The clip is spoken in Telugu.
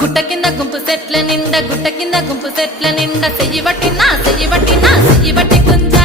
గుట్ట కింద గుంపు సెట్ల నిండా గుట్ట కింద గుంపు సెట్ల నిండా చెయ్యి బట్టి నా చెయ్యి బట్టి నా చెయ్యి బట్టి గుంజ